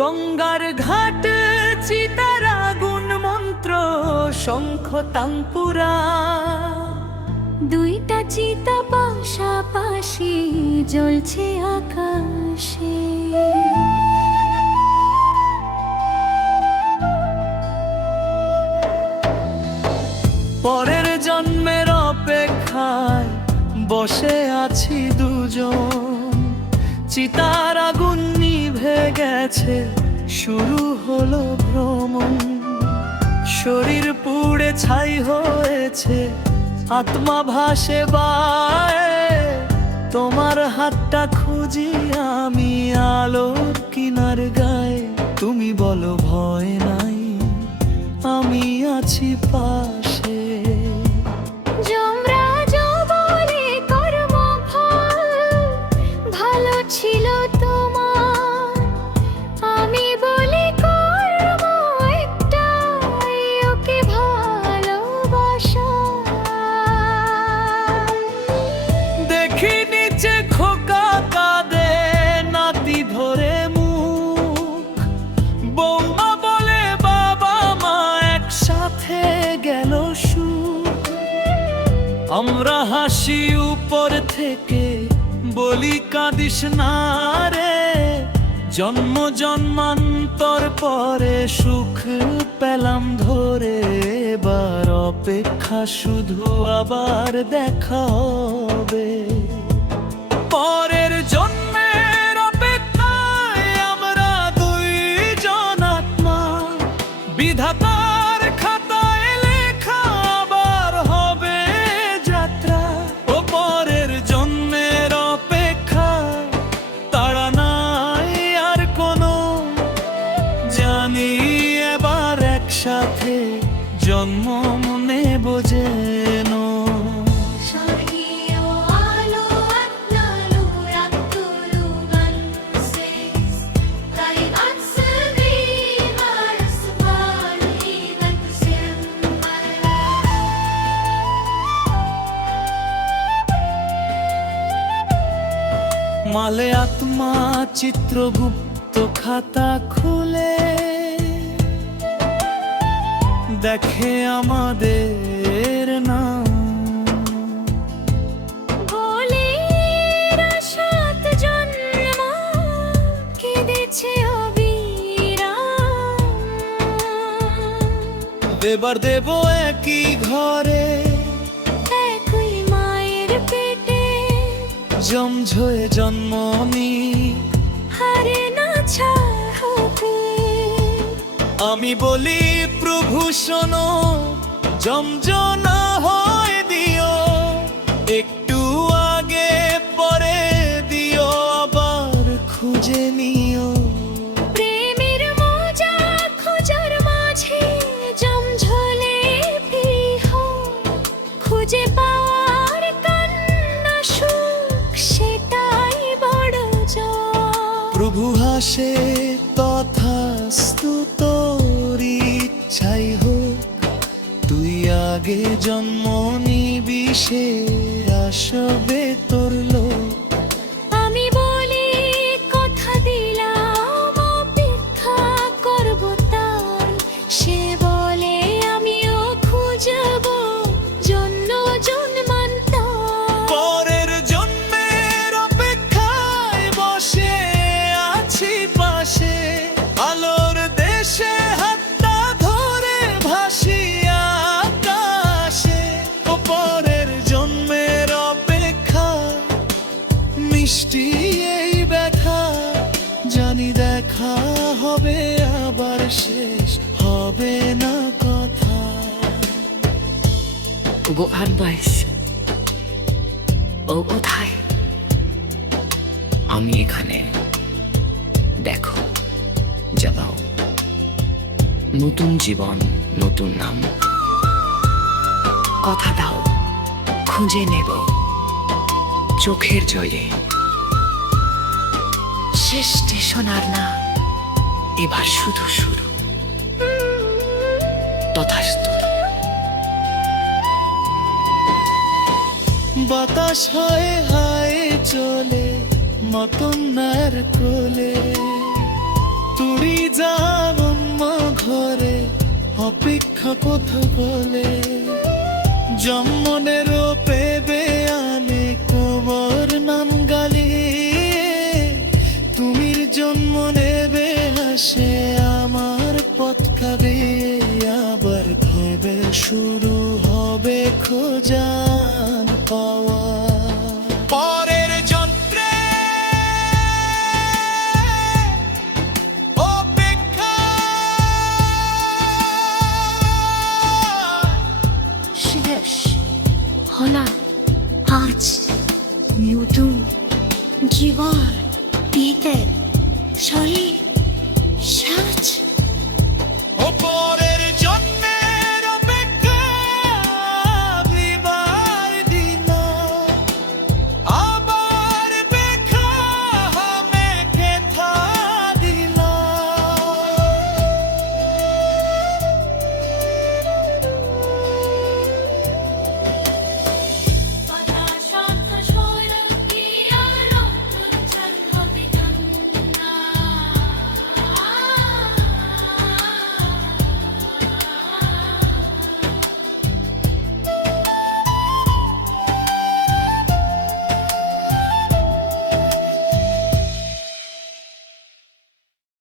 গঙ্গার ঘাট চিতার আগুন মন্ত্র শঙ্খ তাম্পুরা, দুইটা চিতা পাশাপাশি জ্বলছে আকাশে। পরের জন্মের অপেক্ষায় বসে আছি দুজন, চিতার আগুন নিভে গেছে, শুরু হলো ভ্রমণ। শরীর পুড়ে ছাই হয়েছে, আত্মা ভাসে বায়ে, তোমার হাতটা খুঁজি আমি আলোর কিনার গায়ে। তুমি বলো ভয় নাই, আমি আছি পাশে। যমরাজ বলে কর্মফল ভালো ছিল তোমার, আমি বলি কর্ম একটাই, ওকে ভালোবাসা। দেখি নিচে খোকা কাঁদে, নাতি ধরে মুখ, বৌমা বলে বাবা মা একসাথে গেল সুখ। আমরা হাসি উপর থেকে, বলি কাঁদিস না রে, জন্ম জন্মান্তর পরে সুখ পেলাম ধরে। এবার অপেক্ষা শুধু আবার দেখা হবে, পরের জন্মের অপেক্ষায় আমরা দুইজন আত্মা, বিধাতার খাতায় লেখা আবার হবে যাত্রা। ও পরের জন্মের অপেক্ষা তাড়া নাই আর কোনো, জানি এবার একসাথে জন্ম নেব যেন। মালে আত্মা চিত্রগুপ্ত খাতা খুলে, দেখে আমাদের নাম। বলে সাত জন্ম কেঁদেছে অবিরাম, এবার দেব একই ঘরে, একই মায়ের পেটে, জমঝয়ে জন্ম নি, হারে না ছাড়বে। আমি বলি প্রভু শোনো, জমজনা হয় দিও, একটু আগে পরে দিও, আবার খুঁজে নিও। প্রেমের মজা খোঁজার মাঝে জমঝলে বিহ, খুঁজে পাওয়ার কান্না সুখ সেটাই বড় জয়। প্রভু হাসে তথাস্তু, তোর ইচ্ছাই হোক, তুই আগে জন্ম নিবি, সে আসবে তোর লোক। আমি বলি কথা দিলাম অপেক্ষা করব তার, সে বলে আমিও খুঁজব জন্য জন্মান্তর। পরের জন্মের অপেক্ষায় বসে আছি পাশে, আলোর দেশে হাতটা ধরে ভাসি আকাশে। ও পরের জন্মের অপেক্ষা, মিষ্টি এই ব্যথা, জানি দেখা হবে আবার, শেষ হবে না কথা। Woanders ও কোথায়? আমি এখানে, দেখো জ্বালাও, নতুন জীবন নতুন নাম, কথা দাও খুঁজে নেব চোখের জলে। শেষ স্টেশন আর না, এবার শুধু শুরু। তথাস্তু। বাতাস হয়ে হায় চলে মতন আর কোলে, তুড়ি অপেক্ষা কথা বলে জন্মনেরও পেবে আনে কবর নাম গালি তুমির জন্ম নেবে হাসে আমার পথ খাবে আবার ঘবে শুরু হবে খোঁজান পাওয়া পরের যন্ত্রে অপেক্ষা শেষ হলাম আজ নতুন জীবন পেতে চলে